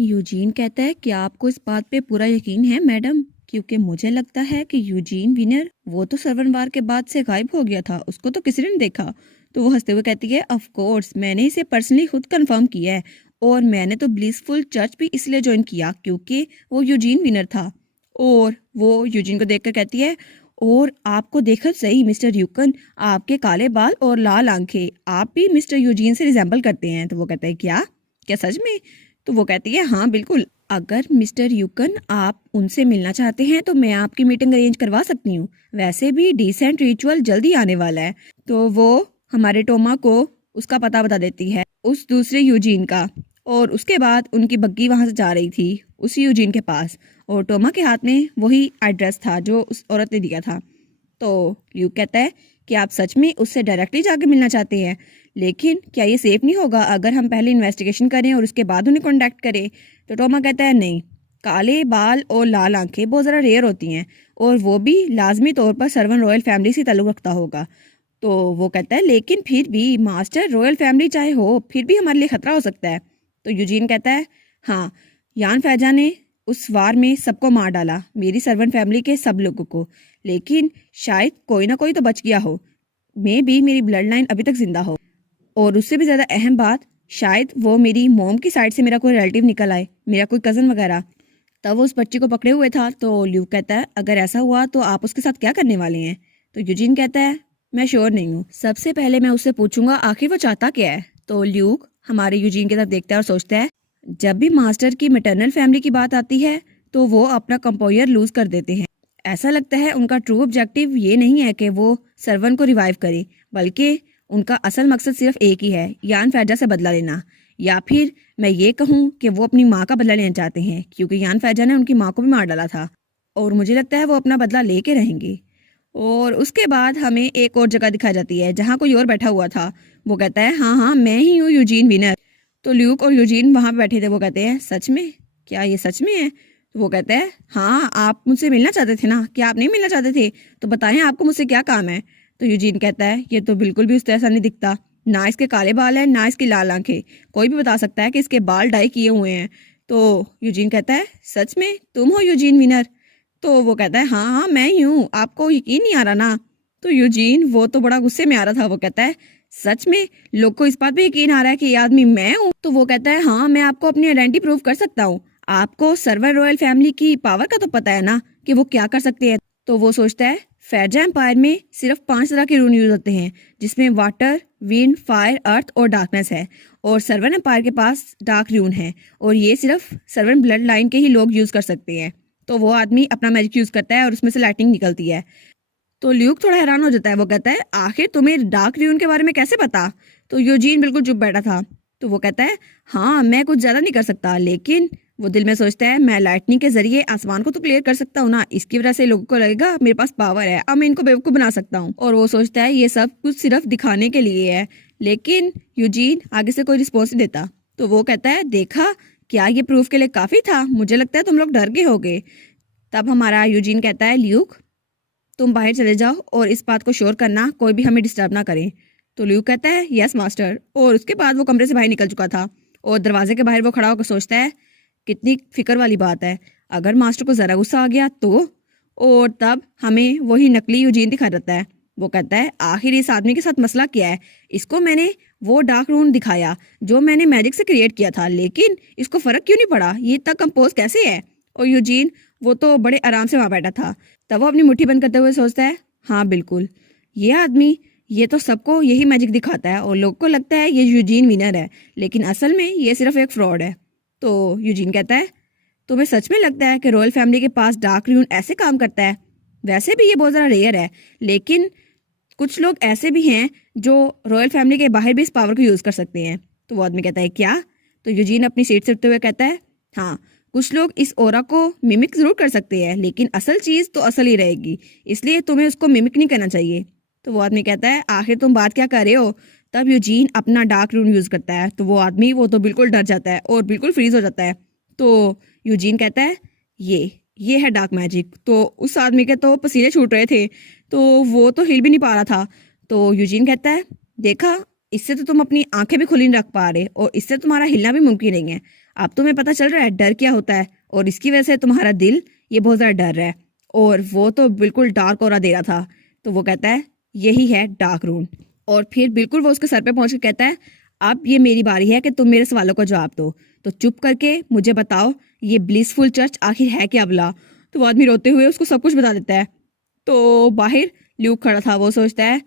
Eugene कहता है, क्या आपको इस बात पे पूरा यकीन है मैडम? क्योंकि मुझे लगता है कि यूजीन विनर वो तो सर्वन वार के बाद से गायब हो गया था, उसको तो किसी ने नहीं देखा। तो वो हंसते हुए कहती है, ऑफ कोर्स मैंने इसे पर्सनली खुद कंफर्म किया है, और मैंने तो ब्लिसफुल चर्च भी इसलिए ज्वाइन किया क्योंकि वो यूजीन विनर था। और वो यूजीन को देखकर कहती है, और आपको देखकर सही मिस्टर यूकन, आपके काले बाल और लाल आंखें, आप भी मिस्टर यूजीन से रिजेंबल करते हैं। तो वो कहता है, क्या क्या सच में? तो वो कहती है, हाँ बिल्कुल, अगर मिस्टर यूकन आप उनसे मिलना चाहते हैं तो मैं आपकी मीटिंग अरेंज करवा सकती हूँ। वैसे भी डिसेंट रिचुअल जल्दी आने वाला है। तो वो हमारे टोमा को उसका पता बता देती है, उस दूसरे यूजीन का। और उसके बाद उनकी बग्गी वहां से जा रही थी उसी यूजीन के पास, और टोमा के हाथ में वही एड्रेस था जो उस औरत ने दिया था। तो ल्यूक कहता है कि आप सच में उससे डायरेक्टली जाके मिलना चाहते हैं, लेकिन क्या ये सेफ नहीं होगा अगर हम पहले इन्वेस्टिगेशन करें और उसके बाद उन्हें कॉन्टैक्ट करें? तो टोमा कहता है, नहीं, काले बाल और लाल आंखें बहुत ज़रा रेयर होती हैं, और वो भी लाजमी तौर पर सर्वन रॉयल फैमिली से ताल्लुक़ रखता होगा। तो वो कहता है, लेकिन फिर भी मास्टर, रॉयल फैमिली चाहे हो फिर भी हमारे लिए खतरा हो सकता है। तो यूजीन कहता है, हाँ, यान फैजा ने उस वार में सबको मार डाला, मेरी सर्वेंट फैमिली के सब लोगों को, लेकिन शायद कोई ना कोई तो बच गया हो, मे भी मेरी ब्लड लाइन अभी तक जिंदा हो, और उससे भी ज़्यादा अहम बात, शायद वो मेरी मोम की साइड से मेरा कोई रिलेटिव निकल आए, मेरा कोई कज़न वगैरह। तब वो उस बच्ची को पकड़े हुए था। तो ल्यूक कहता है, अगर ऐसा हुआ तो आप उसके साथ क्या करने वाले हैं? तो यूजीन कहता है, मैं श्योर नहीं हूँ, सबसे पहले मैं उससे पूछूंगा आखिर वो चाहता क्या है। तो ल्यूक हमारे यूजीन की तरफ देखता है और सोचता है, जब भी मास्टर की मैटरनल फैमिली की बात आती है तो वो अपना कंपोयर लूज कर देते हैं। ऐसा लगता है उनका ट्रू ऑब्जेक्टिव ये नहीं है कि वो सर्वन को रिवाइव करे, बल्कि उनका असल मकसद सिर्फ एक ही है, यान फैजा से बदला लेना। या फिर मैं ये कहूँ कि वो अपनी माँ का बदला लेना चाहते हैं, क्योंकि यान फैजा ने उनकी माँ को भी मार डाला था, और मुझे लगता है वो अपना बदला लेके रहेंगे। और उसके बाद हमें एक और जगह दिखाई जाती है जहाँ कोई और बैठा हुआ था। वो कहता है, हाँ हाँ, मैं ही हूँ यूजीन विनर। तो ल्यूक और यूजीन वहाँ पे बैठे थे। वो कहते हैं, सच में? क्या ये सच में है? तो वो कहते हैं, हाँ, आप मुझसे मिलना चाहते थे ना, क्या आप नहीं मिलना चाहते थे? तो बताएं आपको मुझसे क्या काम है? तो यूजीन कहता है, ये तो बिल्कुल भी उस तरह नहीं दिखता, ना इसके काले बाल हैं ना इसकी लाल आंखें, कोई भी बता सकता है कि इसके बाल डाई किए हुए हैं। तो यूजीन कहता है, सच में तुम हो यूजीन विनर? तो वो कहता है, हाँ हाँ, मैं ही हूँ, आपको यकीन नहीं आ रहा ना? तो यूजीन वो तो बड़ा गुस्से में आ रहा था। वो कहता है, सच में लोग को इस बात पे यकीन आ रहा है कि ये आदमी मैं हूँ? तो वो कहता है, हाँ, मैं आपको अपनी आइडेंटिटी प्रूव कर सकता हूँ। आपको सर्वर रॉयल फैमिली की पावर का तो पता है ना कि वो क्या कर सकते हैं? तो वो सोचता है, फैजा एम्पायर में सिर्फ 5 तरह के रून यूज होते हैं, जिसमें वाटर, विंड, फायर, अर्थ और डार्कनेस है, और सर्वन एम्पायर के पास डार्क रून है, और ये सिर्फ सर्वन ब्लड लाइन के ही लोग यूज कर सकते हैं। तो वो आदमी अपना मैजिक यूज करता है और उसमें से लाइटिंग निकलती है। तो ल्यूक थोड़ा हैरान हो जाता है। वो कहता है, आखिर तुम्हें डार्क रून के बारे में कैसे पता? तो यूजीन बिल्कुल चुप बैठा था। तो वो कहता है, हाँ, मैं कुछ ज्यादा नहीं कर सकता, लेकिन वो दिल में सोचता है, मैं लाइटनिंग के जरिए आसमान को तो क्लियर कर सकता हूँ ना, इसकी वजह से लोगों को लगेगा मेरे पास पावर है, अब मैं इनको बेवकूफ बना सकता हूँ। और वो सोचता है ये सब कुछ सिर्फ दिखाने के लिए है, लेकिन यूजीन आगे से कोई रिस्पॉन्स नहीं देता। तो वो कहता है, देखा, क्या ये प्रूफ के लिए काफी था? मुझे लगता है तुम लोग डर गए होगे। तब हमारा यूजीन कहता है, ल्यूक, तुम बाहर चले जाओ और इस बात को श्योर करना कोई भी हमें डिस्टर्ब ना करे। तो ल्यूक कहता है, यस मास्टर। और उसके बाद वो कमरे से बाहर निकल चुका था, और दरवाजे के बाहर वो खड़ा होकर सोचता है, कितनी फिक्र वाली बात है, अगर मास्टर को जरा गुस्सा आ गया तो? और तब हमें वही नकली यूजीन दिखा जाता है। वो कहता है, आखिर इस आदमी के साथ मसला क्या है? इसको मैंने वो डार्क रून दिखाया जो मैंने मैजिक से क्रिएट किया था, लेकिन इसको फर्क क्यों नहीं पड़ा? ये इतना कंपोज कैसे है? और यूजीन वो तो बड़े आराम से वहां बैठा था। तब वो अपनी मुट्ठी बंद करते हुए सोचता है, हाँ बिल्कुल, ये आदमी ये तो सबको यही मैजिक दिखाता है और लोग को लगता है ये यूजीन विनर है, लेकिन असल में ये सिर्फ एक फ्रॉड है। तो यूजीन कहता है, तुम्हें सच में लगता है कि रॉयल फैमिली के पास डार्क रून ऐसे काम करता है? वैसे भी ये बहुत ज़्यादा रेयर है, लेकिन कुछ लोग ऐसे भी हैं जो रॉयल फैमिली के बाहर भी इस पावर को यूज़ कर सकते हैं। तो वो आदमी कहता है, क्या? तो यूजीन अपनी सीट से उठते हुए कहता है, हाँ, कुछ लोग इस ओरा को मिमिक जरूर कर सकते हैं, लेकिन असल चीज़ तो असल ही रहेगी, इसलिए तुम्हें उसको मिमिक नहीं करना चाहिए। तो वो आदमी कहता है, आखिर तुम बात क्या कर रहे हो? तब यूजीन अपना डार्क रून यूज़ करता है। तो वो आदमी वो तो बिल्कुल डर जाता है और बिल्कुल फ्रीज हो जाता है। तो यूजीन कहता है, ये है डार्क मैजिक। तो उस आदमी के तो पसीने छूट रहे थे, तो वो तो हिल भी नहीं पा रहा था। तो यूजीन कहता है, देखा, इससे तो तुम अपनी आंखें भी खुली नहीं रख पा रहे, और इससे तुम्हारा हिलना भी मुमकिन नहीं है। अब तुम्हें पता चल रहा है डर क्या होता है, और इसकी वजह से तुम्हारा दिल ये बहुत ज़्यादा डर रहा है। और वो तो बिल्कुल डार्क ऑरा दे रहा था। तो वो कहता है यही है डार्क रूम। और फिर बिल्कुल वो उसके सर पे पहुंच के कहता है अब ये मेरी बारी है कि तुम मेरे सवालों का जवाब दो, तो चुप करके मुझे बताओ ये ब्लिसफुल चर्च आखिर है क्या भला। तो वो आदमी रोते हुए उसको सब कुछ बता देता है। तो बाहर ल्यूक खड़ा था, वो सोचता है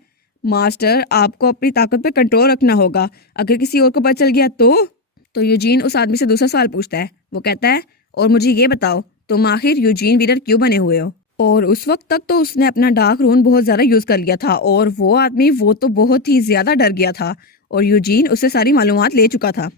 मास्टर आपको अपनी ताकत पे कंट्रोल रखना होगा, अगर किसी और को पता चल गया तो यूजीन उस आदमी से दूसरा सवाल पूछता है। वो कहता है और मुझे ये बताओ तुम आखिर यूजीन वीनर क्यों बने हुए हो। और उस वक्त तक तो उसने अपना डार्क रून बहुत ज्यादा यूज कर लिया था, और वो आदमी वो तो बहुत ही ज्यादा डर गया था, और यूजीन उससे सारी मालूमात ले चुका था।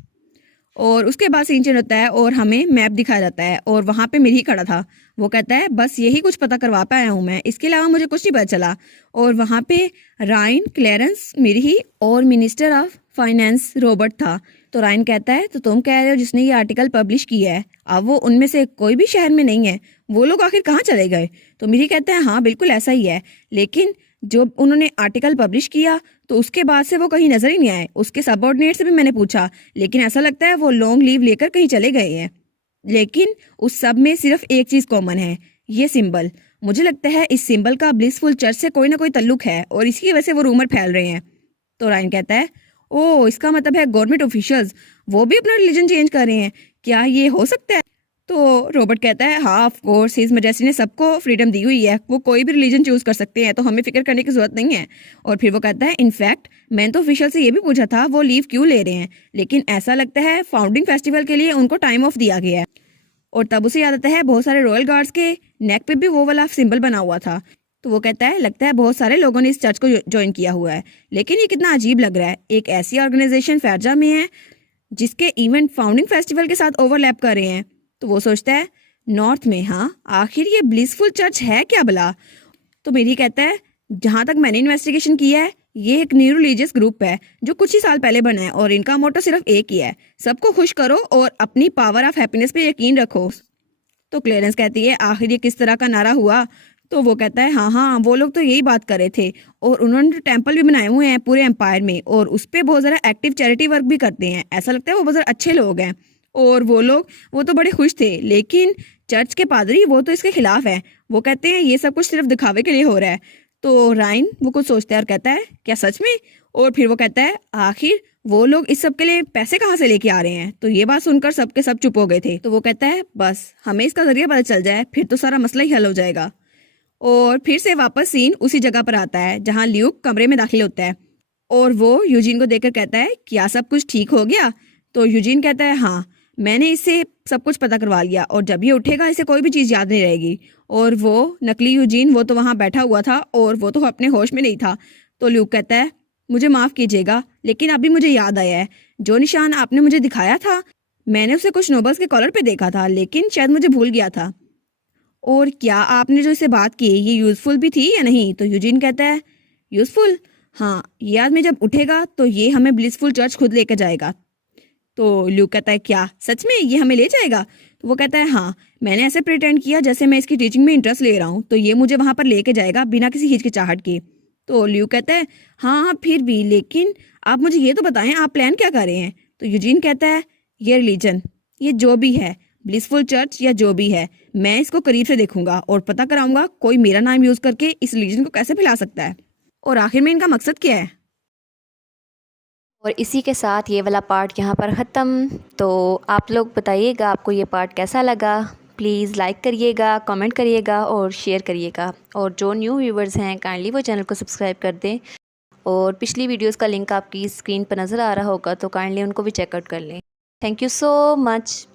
और उसके बाद सीन चेंज होता है और हमें मैप दिखाया जाता है, और वहां पे मिरी खड़ा था। वो कहता है बस यही कुछ पता करवा पाया हूँ मैं, इसके अलावा मुझे कुछ नहीं पता चला। और वहां पे रायन, क्लेरेंस, मिरी और मिनिस्टर ऑफ फाइनेंस रॉबर्ट था। तो रायन कहता है तो तुम कह रहे हो जिसने ये आर्टिकल पब्लिश किया है अब वो उनमें से कोई भी शहर में नहीं है, वो लोग आखिर कहाँ चले गए। तो मिरी कहता है हाँ बिल्कुल ऐसा ही है, लेकिन जो उन्होंने आर्टिकल पब्लिश किया तो उसके बाद से वो कहीं नजर ही नहीं आए। उसके सबऑर्डिनेट से भी मैंने पूछा, लेकिन ऐसा लगता है वो लॉन्ग लीव लेकर कहीं चले गए हैं। लेकिन उस सब में सिर्फ एक चीज कॉमन है, ये सिंबल। मुझे लगता है इस सिंबल का ब्लिसफुल चर्च से कोई ना कोई ताल्लुक है, और इसी की वजह से वो रूमर फैल रहे हैं। तो रायन कहता है ओ इसका मतलब है गवर्नमेंट ऑफिशियल्स वो भी अपना रिलीजन चेंज कर रहे हैं, क्या ये हो सकता है। तो रॉबर्ट कहता है हाँ ऑफ कोर्स, हिज मैजेस्टी ने सबको फ्रीडम दी हुई है, वो कोई भी रिलीजन चूज कर सकते हैं, तो हमें फिक्र करने की जरूरत नहीं है। और फिर वो कहता है इनफैक्ट मैंने तो ऑफिशियल से ये भी पूछा था वो लीव क्यों ले रहे हैं, लेकिन ऐसा लगता है फाउंडिंग फेस्टिवल के लिए उनको टाइम ऑफ दिया गया है। और तब उसे याद आता है बहुत सारे रॉयल गार्ड्स के नेक पे भी वो वाला सिंबल बना हुआ था। तो वो कहता है लगता है बहुत सारे लोगों ने इस चर्च को ज्वाइन किया हुआ है, लेकिन ये कितना अजीब लग रहा है, एक ऐसी ऑर्गेनाइजेशन फैरजा में है जिसके इवेंट फाउंडिंग फेस्टिवल के साथ ओवरलैप कर रहे हैं। तो वो सोचता है नॉर्थ में, हाँ आखिर ये ब्लिसफुल चर्च है क्या भला। तो मेरी कहता है जहां तक मैंने इन्वेस्टिगेशन किया है ये एक न्यू रिलीजियस ग्रुप है जो कुछ ही साल पहले बना है, और इनका मोटो सिर्फ एक ही है, सबको खुश करो और अपनी पावर ऑफ हैप्पीनेस पे यकीन रखो। तो क्लेरेंस कहती है आखिर ये किस तरह का नारा हुआ। तो वो कहता है हाँ हाँ वो लोग तो यही बात कर रहे थे, और उन्होंने तो टेम्पल भी बनाए हुए हैं पूरे एम्पायर में, और उस पर बहुत ज़्यादा एक्टिव चैरिटी वर्क भी करते हैं, ऐसा लगता है वो बहुत ज़्यादा अच्छे लोग हैं। और वो तो बड़े खुश थे, लेकिन चर्च के पादरी वो तो इसके खिलाफ है, वो कहते हैं ये सब कुछ सिर्फ दिखावे के लिए हो रहा है। तो रायन वो कुछ सोचता है और कहता है क्या सच में। और फिर वो कहता है आखिर वो लोग इस सब के लिए पैसे कहाँ से लेके आ रहे हैं। तो ये बात सुनकर सबके सब चुप हो गए थे। तो वो कहता है बस हमें इसका जरिया पता चल जाए फिर तो सारा मसला ही हल हो जाएगा। और फिर से वापस सीन उसी जगह पर आता है जहाँ ल्यूक कमरे में दाखिल होता है, और वो यूजीन को देखकर कहता है क्या सब कुछ ठीक हो गया। तो यूजीन कहता है हाँ मैंने इससे सब कुछ पता करवा लिया, और जब ये उठेगा इसे कोई भी चीज़ याद नहीं रहेगी। और वो नकली यूजीन वो तो वहाँ बैठा हुआ था, और वो तो अपने होश में नहीं था। तो ल्यूक कहता है मुझे माफ़ कीजिएगा, लेकिन अभी मुझे याद आया है जो निशान आपने मुझे दिखाया था मैंने उसे कुछ नोबल्स के कॉलर पे देखा था, लेकिन शायद मुझे भूल गया था। और क्या आपने जो इससे बात की ये यूज़फुल भी थी या नहीं। तो यूजीन कहता है यूज़फुल, हाँ ये आदमी जब उठेगा तो ये हमें ब्लिसफुल चर्च खुद लेकर जाएगा। तो ल्यूक कहता है क्या सच में ये हमें ले जाएगा। तो वो कहता है हाँ मैंने ऐसे प्रिटेंड किया जैसे मैं इसकी टीचिंग में इंटरेस्ट ले रहा हूँ, तो ये मुझे वहाँ पर लेके जाएगा बिना किसी हिचकिचाहट के। तो ल्यूक कहता है हाँ फिर भी, लेकिन आप मुझे ये तो बताएं आप प्लान क्या कर रहे हैं। तो यूजीन कहता है ये रिलीजन, ये जो भी है ब्लिसफुल चर्च या जो भी है, मैं इसको करीब से देखूंगा और पता कराऊंगा कोई मेरा नाम यूज करके इस रिलीजन को कैसे फैला सकता है, और आखिर में इनका मकसद क्या है। और इसी के साथ ये वाला पार्ट यहाँ पर ख़त्म। तो आप लोग बताइएगा आपको ये पार्ट कैसा लगा, प्लीज़ लाइक करिएगा, कमेंट करिएगा और शेयर करिएगा। और जो न्यू व्यूवर्स हैं काइंडली वो चैनल को सब्सक्राइब कर दें, और पिछली वीडियोस का लिंक आपकी स्क्रीन पर नज़र आ रहा होगा तो काइंडली उनको भी चेकआउट कर लें। Thank you so much.